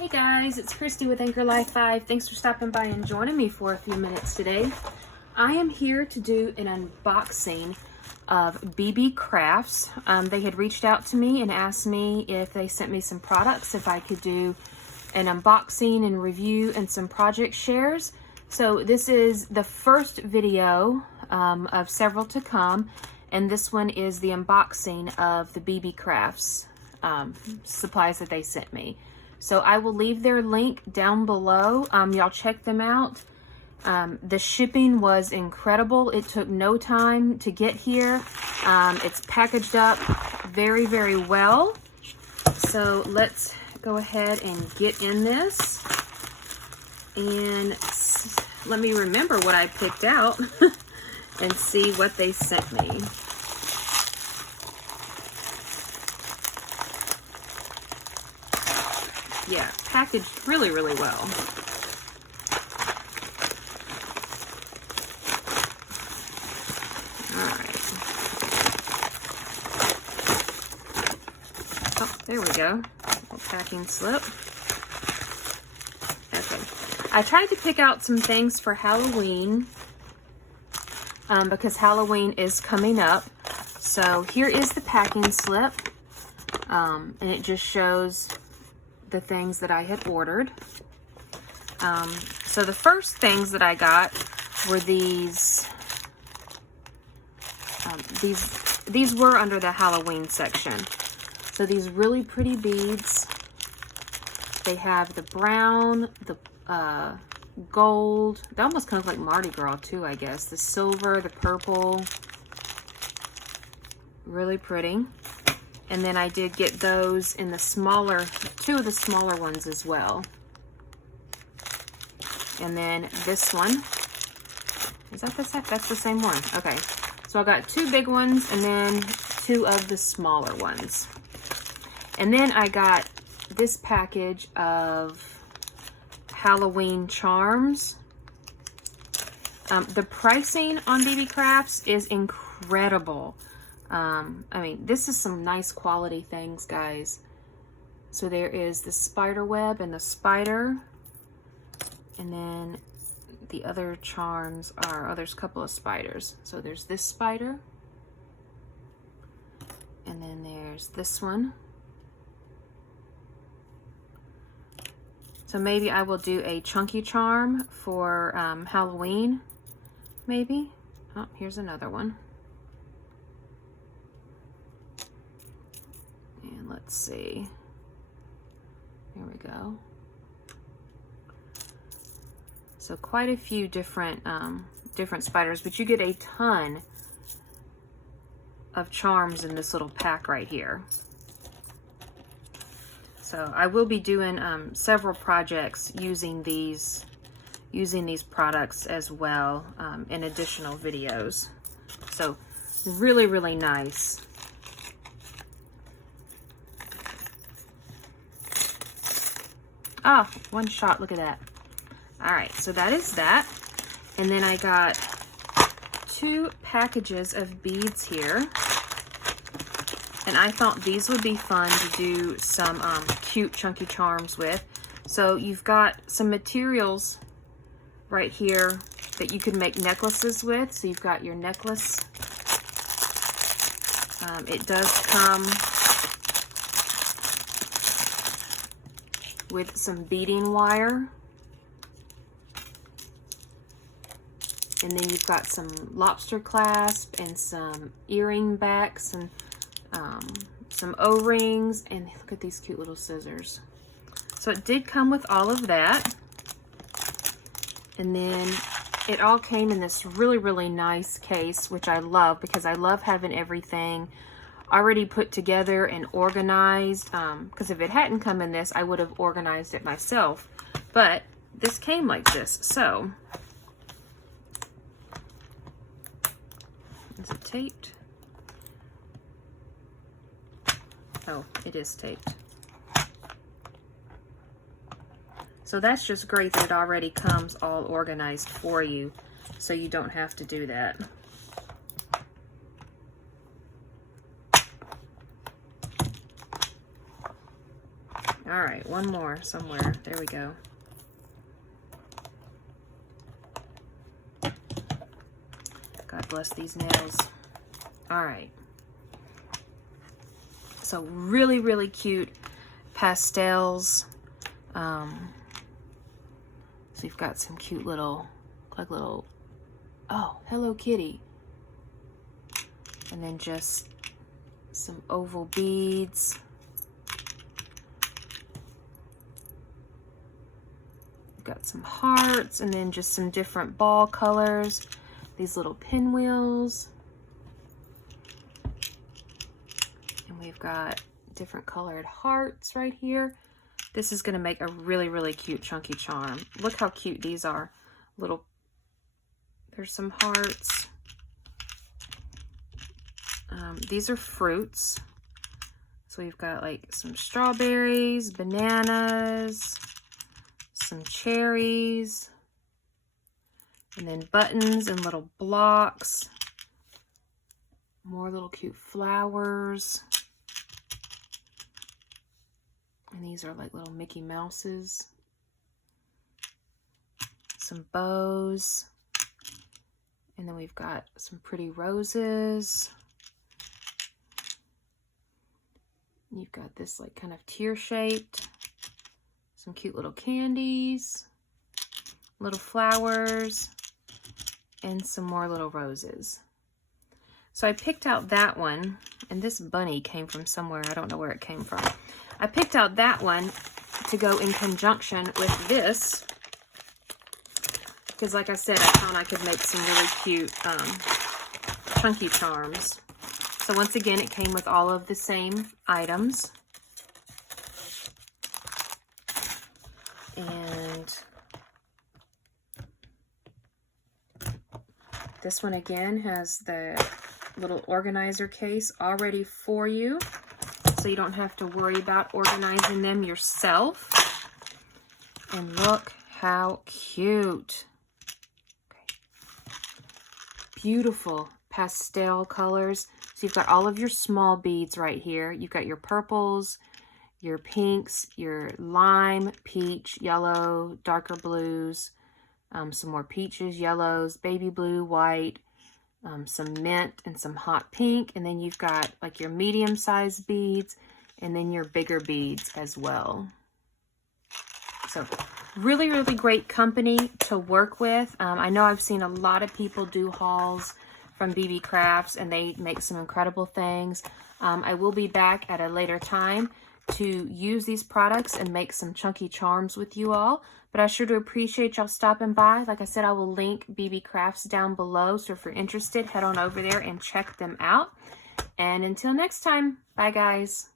Hey guys, it's Christy with Anchor Life 5. Thanks for stopping by and joining me for a few minutes today. I am here to do an unboxing of BeeBee Crafts. They had reached out to me and asked me if they sent me some products, if I could do an unboxing and review and some project shares. So this is the first video of several to come, and this one is the unboxing of the BeeBee Crafts supplies that they sent me. So I will leave their link down below. Y'all check them out. The shipping was incredible. It took no time to get here. It's packaged up very, very well. So let's go ahead and get in this. And let me remember what I picked out and see what they sent me. Yeah, packaged really, really well. Alright. Oh, there we go. Little packing slip. Okay. I tried to pick out some things for Halloween because Halloween is coming up. So here is the packing slip. And it just shows the things that I had ordered. So the first things that I got were these were under the Halloween section. So these really pretty beads. They have the brown, the gold. They almost kind of like Mardi Gras too, I guess. The silver, the purple. Really pretty. And then I did get those in the smaller, two of the smaller ones as well. And then this one, is that the same? That's the same one. Okay, so I got two big ones and then two of the smaller ones. And then I got this package of Halloween charms. The pricing on BeeBee Crafts is incredible. I mean, this is some nice quality things, guys. So there is the spider web and the spider. And then the other charms are, oh, there's a couple of spiders. So there's this spider. And then there's this one. So maybe I will do a chunky charm for Halloween, maybe. Oh, here's another one. Let's see. There we go. So quite a few different different spiders, but you get a ton of charms in this little pack right here. So I will be doing several projects using these products as well in additional videos. So really, really nice. Oh, one shot, look at that. All right, so that is that. And then I got two packages of beads here. And I thought these would be fun to do some cute chunky charms with. So you've got some materials right here that you can make necklaces with. So you've got your necklace. It does come with some beading wire. And then you've got some lobster clasp and some earring backs and some O-rings. And look at these cute little scissors. So it did come with all of that. And then it all came in this really, really nice case, which I love because I love having everything already put together and organized, because if it hadn't come in this, I would have organized it myself, but this came like this. So is it taped? Oh, it is taped. So that's just great that it already comes all organized for you, so you don't have to do that. All right, one more somewhere. There we go. God bless these nails. All right. So really, really cute pastels. So you've got some cute little, like little, oh, Hello Kitty. And then just some oval beads. We've got some hearts and then just some different ball colors. These little pinwheels. And we've got different colored hearts right here. This is going to make a really, really cute chunky charm. Look how cute these are. Little, there's some hearts. These are fruits. So we've got like some strawberries, bananas, some cherries, and then buttons and little blocks. More little cute flowers. And these are like little Mickey Mouses. Some bows. And then we've got some pretty roses. You've got this like kind of tear shaped. Some cute little candies. Little flowers. And some more little roses. So I picked out that one. And this bunny came from somewhere. I don't know where it came from. I picked out that one to go in conjunction with this. Because like I said, I found I could make some really cute chunky charms. So once again, it came with all of the same items. And this one again has the little organizer case already for you. So you don't have to worry about organizing them yourself. And look how cute. Okay. Beautiful pastel colors. So you've got all of your small beads right here. You've got your purples, your pinks, your lime, peach, yellow, darker blues, some more peaches, yellows, baby blue, white, some mint and some hot pink. And then you've got like your medium-sized beads and then your bigger beads as well. So really, really great company to work with. I know I've seen a lot of people do hauls from BeeBee Crafts, and they make some incredible things. I will be back at a later time to use these products and make some chunky charms with you all. But I sure do appreciate y'all stopping by. Like I said, I will link BeeBee Crafts down below. So if you're interested, head on over there and check them out. And until next time, bye guys.